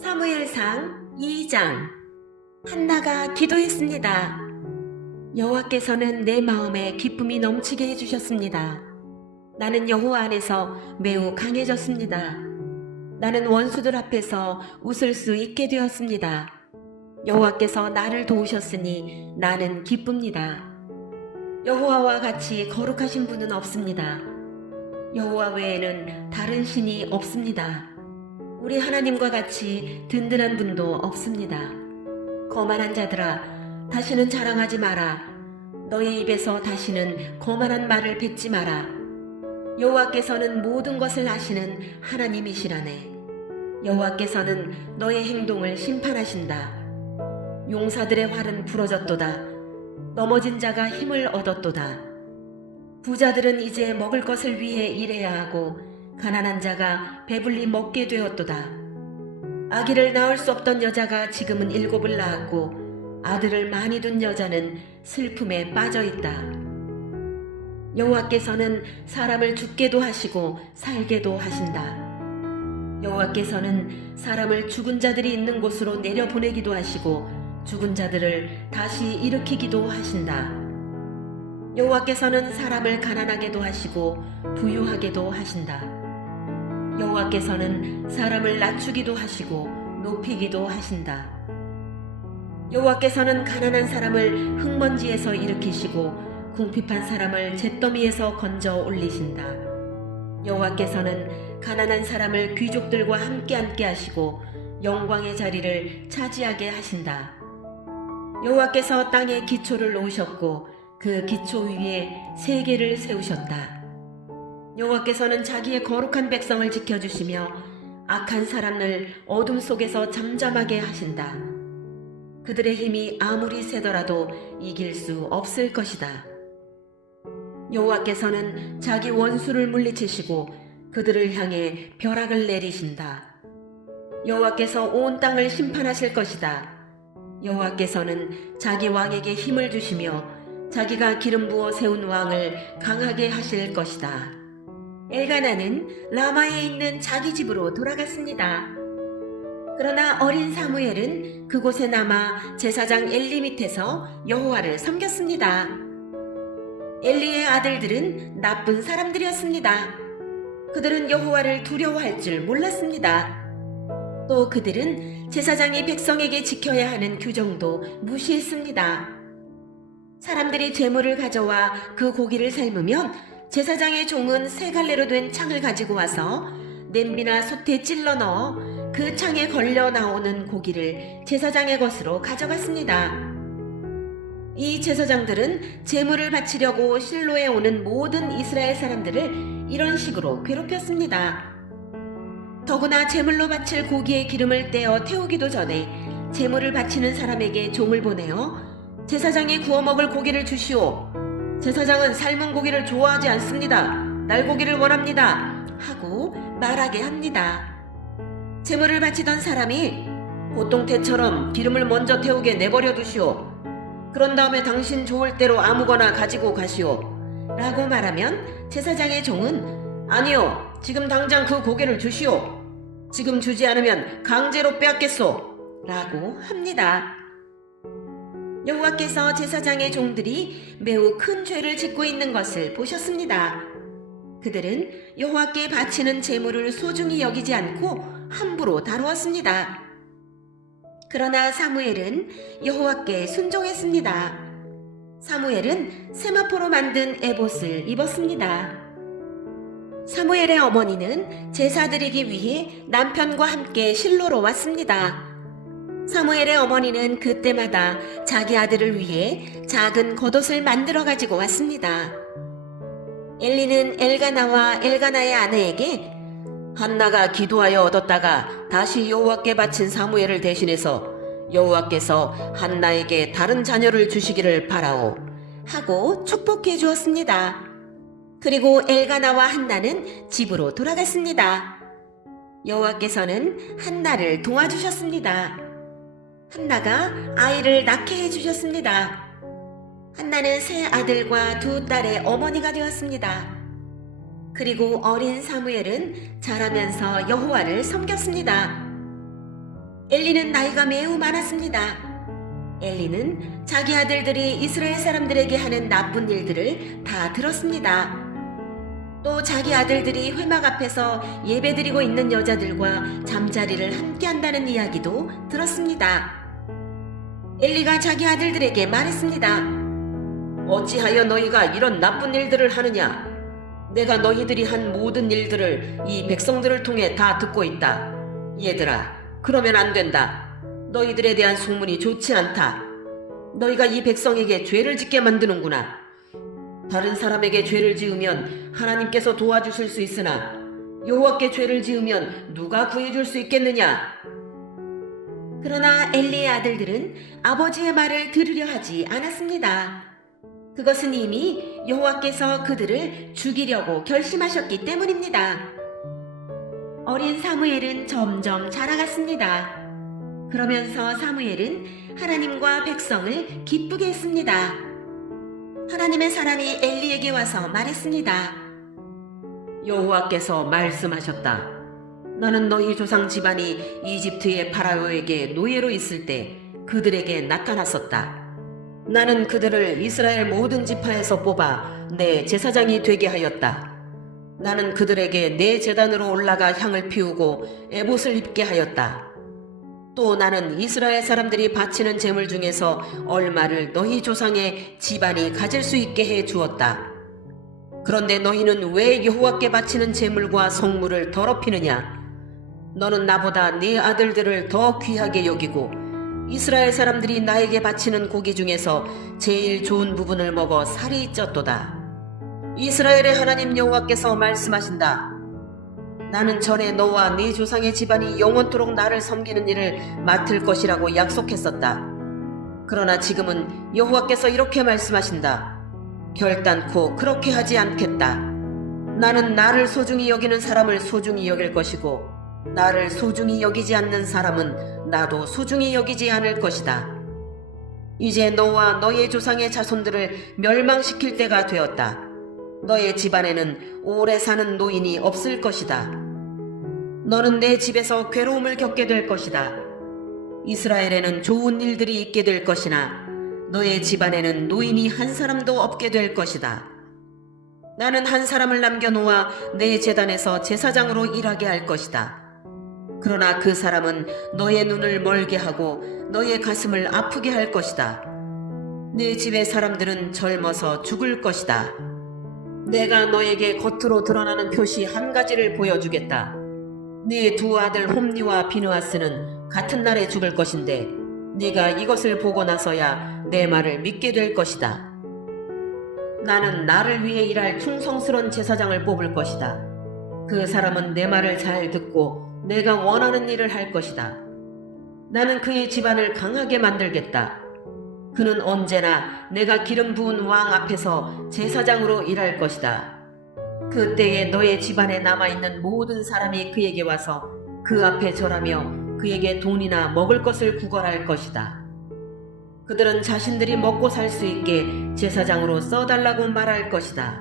사무엘상 2장. 한나가 기도했습니다. 여호와께서는 내 마음에 기쁨이 넘치게 해주셨습니다. 나는 여호와 안에서 매우 강해졌습니다. 나는 원수들 앞에서 웃을 수 있게 되었습니다. 여호와께서 나를 도우셨으니 나는 기쁩니다. 여호와와 같이 거룩하신 분은 없습니다. 여호와 외에는 다른 신이 없습니다. 우리 하나님과 같이 든든한 분도 없습니다. 거만한 자들아, 다시는 자랑하지 마라. 너의 입에서 다시는 거만한 말을 뱉지 마라. 여호와께서는 모든 것을 아시는 하나님이시라네. 여호와께서는 너의 행동을 심판하신다. 용사들의 활은 부러졌도다. 넘어진 자가 힘을 얻었도다. 부자들은 이제 먹을 것을 위해 일해야 하고 가난한 자가 배불리 먹게 되었도다. 아기를 낳을 수 없던 여자가 지금은 7을 낳았고 아들을 많이 둔 여자는 슬픔에 빠져있다. 여호와께서는 사람을 죽게도 하시고 살게도 하신다. 여호와께서는 사람을 죽은 자들이 있는 곳으로 내려보내기도 하시고 죽은 자들을 다시 일으키기도 하신다. 여호와께서는 사람을 가난하게도 하시고 부유하게도 하신다. 여호와께서는 사람을 낮추기도 하시고 높이기도 하신다. 여호와께서는 가난한 사람을 흙먼지에서 일으키시고 궁핍한 사람을 잿더미에서 건져 올리신다. 여호와께서는 가난한 사람을 귀족들과 함께 앉게 하시고 영광의 자리를 차지하게 하신다. 여호와께서 땅에 기초를 놓으셨고 그 기초 위에 세계를 세우셨다. 여호와께서는 자기의 거룩한 백성을 지켜주시며 악한 사람을 어둠 속에서 잠잠하게 하신다. 그들의 힘이 아무리 세더라도 이길 수 없을 것이다. 여호와께서는 자기 원수를 물리치시고 그들을 향해 벼락을 내리신다. 여호와께서 온 땅을 심판하실 것이다. 여호와께서는 자기 왕에게 힘을 주시며 자기가 기름 부어 세운 왕을 강하게 하실 것이다. 엘가나는 라마에 있는 자기 집으로 돌아갔습니다. 그러나 어린 사무엘은 그곳에 남아 제사장 엘리 밑에서 여호와를 섬겼습니다. 엘리의 아들들은 나쁜 사람들이었습니다. 그들은 여호와를 두려워할 줄 몰랐습니다. 또 그들은 제사장이 백성에게 지켜야 하는 규정도 무시했습니다. 사람들이 제물을 가져와 그 고기를 삶으면 제사장의 종은 세 갈래로 된 창을 가지고 와서 냄비나 솥에 찔러 넣어 그 창에 걸려 나오는 고기를 제사장의 것으로 가져갔습니다. 이 제사장들은 제물을 바치려고 실로에 오는 모든 이스라엘 사람들을 이런 식으로 괴롭혔습니다. 더구나 제물로 바칠 고기의 기름을 떼어 태우기도 전에 제물을 바치는 사람에게 종을 보내어 제사장이 구워 먹을 고기를 주시오. 제사장은 삶은 고기를 좋아하지 않습니다. 날고기를 원합니다. 하고 말하게 합니다. 제물을 바치던 사람이 보통 때처럼 기름을 먼저 태우게 내버려 두시오. 그런 다음에 당신 좋을 대로 아무거나 가지고 가시오. 라고 말하면 제사장의 종은 아니요, 지금 당장 그 고기를 주시오. 지금 주지 않으면 강제로 빼앗겠소. 라고 합니다. 여호와께서 제사장의 종들이 매우 큰 죄를 짓고 있는 것을 보셨습니다. 그들은 여호와께 바치는 제물을 소중히 여기지 않고 함부로 다루었습니다. 그러나 사무엘은 여호와께 순종했습니다. 사무엘은 세마포로 만든 에봇을 입었습니다. 사무엘의 어머니는 제사 드리기 위해 남편과 함께 실로로 왔습니다. 사무엘의 어머니는 그때마다 자기 아들을 위해 작은 겉옷을 만들어 가지고 왔습니다. 엘리는 엘가나와 엘가나의 아내에게 한나가 기도하여 얻었다가 다시 여호와께 바친 사무엘을 대신해서 여호와께서 한나에게 다른 자녀를 주시기를 바라오 하고 축복해 주었습니다. 그리고 엘가나와 한나는 집으로 돌아갔습니다. 여호와께서는 한나를 도와주셨습니다. 한나가 아이를 낳게 해주셨습니다. 한나는 세 아들과 두 딸의 어머니가 되었습니다. 그리고 어린 사무엘은 자라면서 여호와를 섬겼습니다. 엘리는 나이가 매우 많았습니다. 엘리는 자기 아들들이 이스라엘 사람들에게 하는 나쁜 일들을 다 들었습니다. 또 자기 아들들이 회막 앞에서 예배드리고 있는 여자들과 잠자리를 함께 한다는 이야기도 들었습니다. 엘리가 자기 아들들에게 말했습니다. 어찌하여 너희가 이런 나쁜 일들을 하느냐? 내가 너희들이 한 모든 일들을 이 백성들을 통해 다 듣고 있다. 얘들아, 그러면 안 된다. 너희들에 대한 소문이 좋지 않다. 너희가 이 백성에게 죄를 짓게 만드는구나. 다른 사람에게 죄를 지으면 하나님께서 도와주실 수 있으나 여호와께 죄를 지으면 누가 구해줄 수 있겠느냐? 그러나 엘리의 아들들은 아버지의 말을 들으려 하지 않았습니다. 그것은 이미 여호와께서 그들을 죽이려고 결심하셨기 때문입니다. 어린 사무엘은 점점 자라갔습니다. 그러면서 사무엘은 하나님과 백성을 기쁘게 했습니다. 하나님의 사람이 엘리에게 와서 말했습니다. 여호와께서 말씀하셨다. 나는 너희 조상 집안이 이집트의 파라오에게 노예로 있을 때 그들에게 나타났었다. 나는 그들을 이스라엘 모든 지파에서 뽑아 내 제사장이 되게 하였다. 나는 그들에게 내 제단으로 올라가 향을 피우고 에봇을 입게 하였다. 또 나는 이스라엘 사람들이 바치는 제물 중에서 얼마를 너희 조상의 집안이 가질 수 있게 해 주었다. 그런데 너희는 왜 여호와께 바치는 제물과 성물을 더럽히느냐? 너는 나보다 네 아들들을 더 귀하게 여기고 이스라엘 사람들이 나에게 바치는 고기 중에서 제일 좋은 부분을 먹어 살이 쪘도다. 이스라엘의 하나님 여호와께서 말씀하신다. 나는 전에 너와 네 조상의 집안이 영원토록 나를 섬기는 일을 맡을 것이라고 약속했었다. 그러나 지금은 여호와께서 이렇게 말씀하신다. 결단코 그렇게 하지 않겠다. 나는 나를 소중히 여기는 사람을 소중히 여길 것이고 나를 소중히 여기지 않는 사람은 나도 소중히 여기지 않을 것이다. 이제 너와 너의 조상의 자손들을 멸망시킬 때가 되었다. 너의 집안에는 오래 사는 노인이 없을 것이다. 너는 내 집에서 괴로움을 겪게 될 것이다. 이스라엘에는 좋은 일들이 있게 될 것이나 너의 집안에는 노인이 한 사람도 없게 될 것이다. 나는 한 사람을 남겨놓아 내 제단에서 제사장으로 일하게 할 것이다. 그러나 그 사람은 너의 눈을 멀게 하고 너의 가슴을 아프게 할 것이다. 내 집의 사람들은 젊어서 죽을 것이다. 내가 너에게 겉으로 드러나는 표시 한 가지를 보여주겠다. 네 두 아들 홈니와 비느하스는 같은 날에 죽을 것인데 네가 이것을 보고 나서야 내 말을 믿게 될 것이다. 나는 나를 위해 일할 충성스러운 제사장을 뽑을 것이다. 그 사람은 내 말을 잘 듣고 내가 원하는 일을 할 것이다. 나는 그의 집안을 강하게 만들겠다. 그는 언제나 내가 기름 부은 왕 앞에서 제사장으로 일할 것이다. 그때에 너의 집안에 남아있는 모든 사람이 그에게 와서 그 앞에 절하며 그에게 돈이나 먹을 것을 구걸할 것이다. 그들은 자신들이 먹고 살 수 있게 제사장으로 써달라고 말할 것이다.